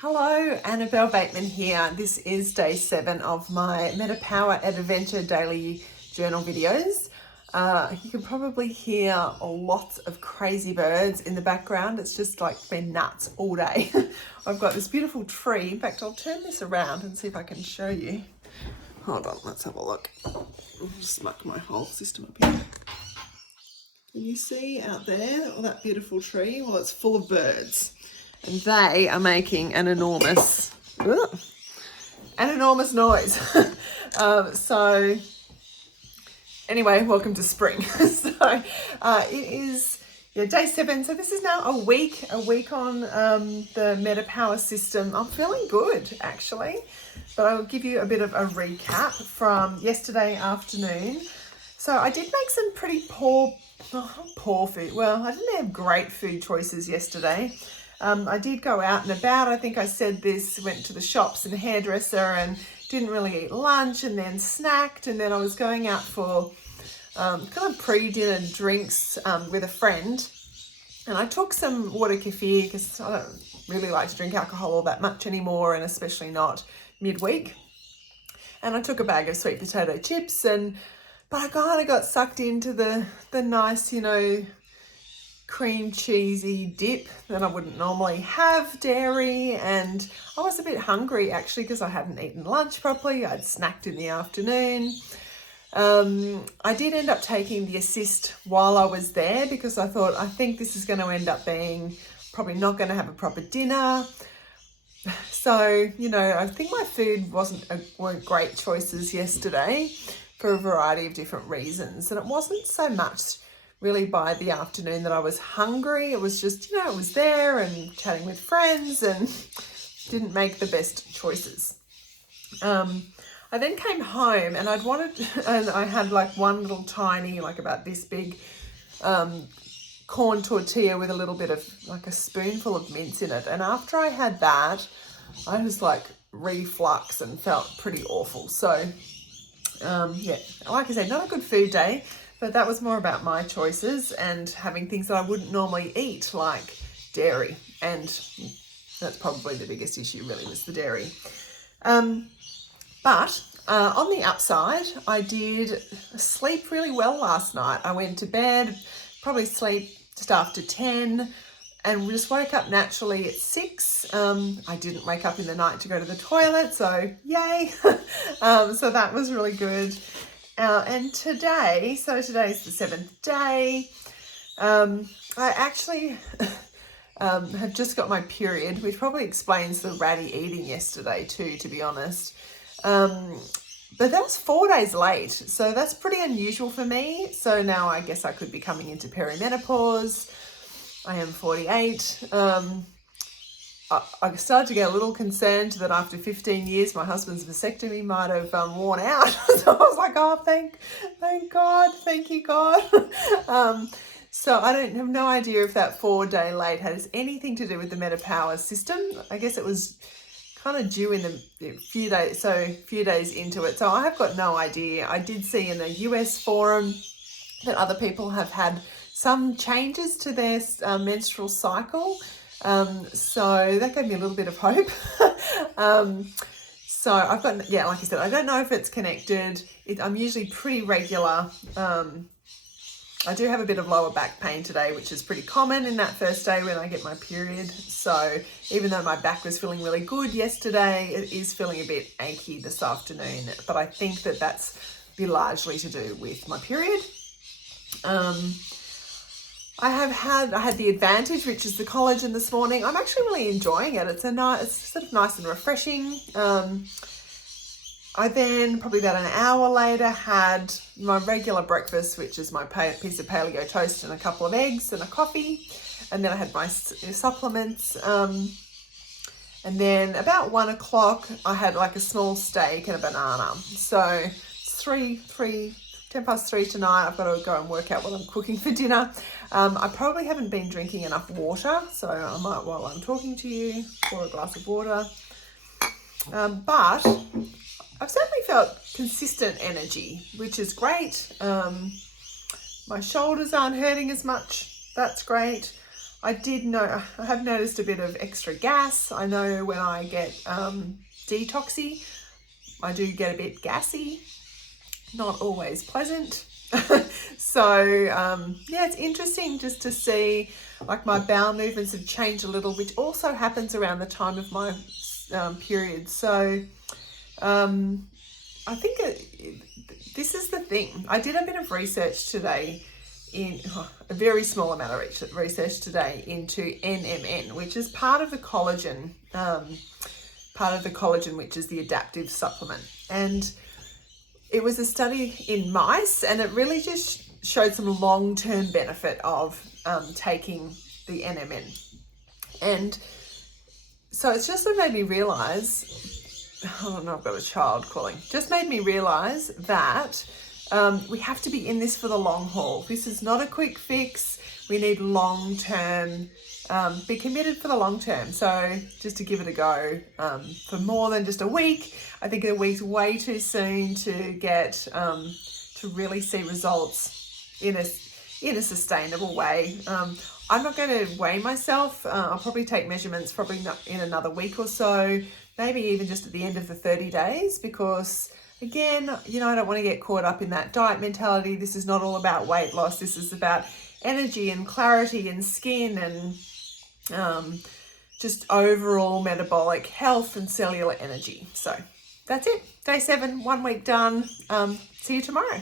Hello, Annabel Bateman here. This is day 7 of my MetaPWR Adventure daily journal videos. You can probably hear lots of crazy birds in the background. It's just like been nuts all day. I've got this beautiful tree. In fact, I'll turn this around and see if I can show you. Hold on, let's have a look. I'll just muck my whole system up here. Can you see out there all that beautiful tree? Well, it's full of birds. And they are making an enormous noise. So anyway, welcome to spring. So it is day 7. So this is now a week on the MetaPWR system. I'm feeling good actually, but I'll give you a bit of a recap from yesterday afternoon. So I did make some pretty poor food. Well, I didn't have great food choices yesterday. I did go out and about. I think I said this, went to the shops and hairdresser and didn't really eat lunch and then snacked. And then I was going out for kind of pre-dinner drinks with a friend. And I took some water kefir because I don't really like to drink alcohol all that much anymore, and especially not midweek. And I took a bag of sweet potato chips, but I kind of got sucked into the nice, cream cheesy dip that I wouldn't normally have, dairy, and I was a bit hungry actually because I hadn't eaten lunch properly. I'd snacked in the afternoon. I did end up taking the assist while I was there because I think this is going to end up being probably not going to have a proper dinner. So, I think my food weren't great choices yesterday for a variety of different reasons. And it wasn't so much really by the afternoon that I was hungry. It was just, it was there and chatting with friends and didn't make the best choices. I then came home and I had like one little tiny, like about this big, corn tortilla with a little bit of like a spoonful of mince in it. And after I had that, I was like reflux and felt pretty awful. So, like I said, not a good food day. But that was more about my choices and having things that I wouldn't normally eat, like dairy. And that's probably the biggest issue really, was the dairy. But on the upside, I did sleep really well last night. I went to bed, probably sleep just after 10, and just woke up naturally at 6. I didn't wake up in the night to go to the toilet, so yay. So that was really good. And today's the 7th day. I actually have just got my period, which probably explains the ratty eating yesterday too, to be honest. But that was 4 days late, so that's pretty unusual for me. So now I guess I could be coming into perimenopause. I am 48. I started to get a little concerned that after 15 years, my husband's vasectomy might have worn out. So I was like, oh, thank God, thank you, God. So I have no idea if that 4-day late has anything to do with the MetaPWR system. I guess it was kind of due in a few days, so a few days into it. So I have got no idea. I did see in the US forum that other people have had some changes to their menstrual cycle. So that gave me a little bit of hope. So I've got, like I said, I don't know if it's connected. I'm usually pretty regular. I do have a bit of lower back pain today, which is pretty common in that first day when I get my period. So even though my back was feeling really good yesterday, it is feeling a bit achy this afternoon. But I think that that's largely to do with my period. I had the Advantage, which is the collagen this morning. I'm actually really enjoying it. It's sort of nice and refreshing. I then, probably about an hour later, had my regular breakfast, which is my piece of paleo toast and a couple of eggs and a coffee. And then I had my supplements. And then about 1 o'clock, I had like a small steak and a banana. So it's 10 past 3 tonight. I've got to go and work out what I'm cooking for dinner. I probably haven't been drinking enough water, so I might, while I'm talking to you, pour a glass of water. But I've certainly felt consistent energy, which is great. My shoulders aren't hurting as much. That's great. I have noticed a bit of extra gas. I know when I get detoxy, I do get a bit gassy, not always pleasant. So yeah, it's interesting just to see like my bowel movements have changed a little, which also happens around the time of my period. So I think this is the thing. I did a bit of research today, a very small amount of research today into NMN, which is part of the collagen, which is the adaptive supplement. And it was a study in mice, and it really just showed some long-term benefit of taking the NMN. And so it's just what made me realize, oh no, I've got a child calling, just made me realize that we have to be in this for the long haul. This is not a quick fix. We need long-term, be committed for the long term. So just to give it a go for more than just a week. I think a week's way too soon to get, to really see results in a sustainable way. I'm not going to weigh myself. I'll probably take measurements probably in another week or so, maybe even just at the end of the 30 days, because again, I don't want to get caught up in that diet mentality. This is not all about weight loss. This is about energy and clarity and skin and just overall metabolic health and cellular energy. So that's it. Day 7, 1 week done. See you tomorrow.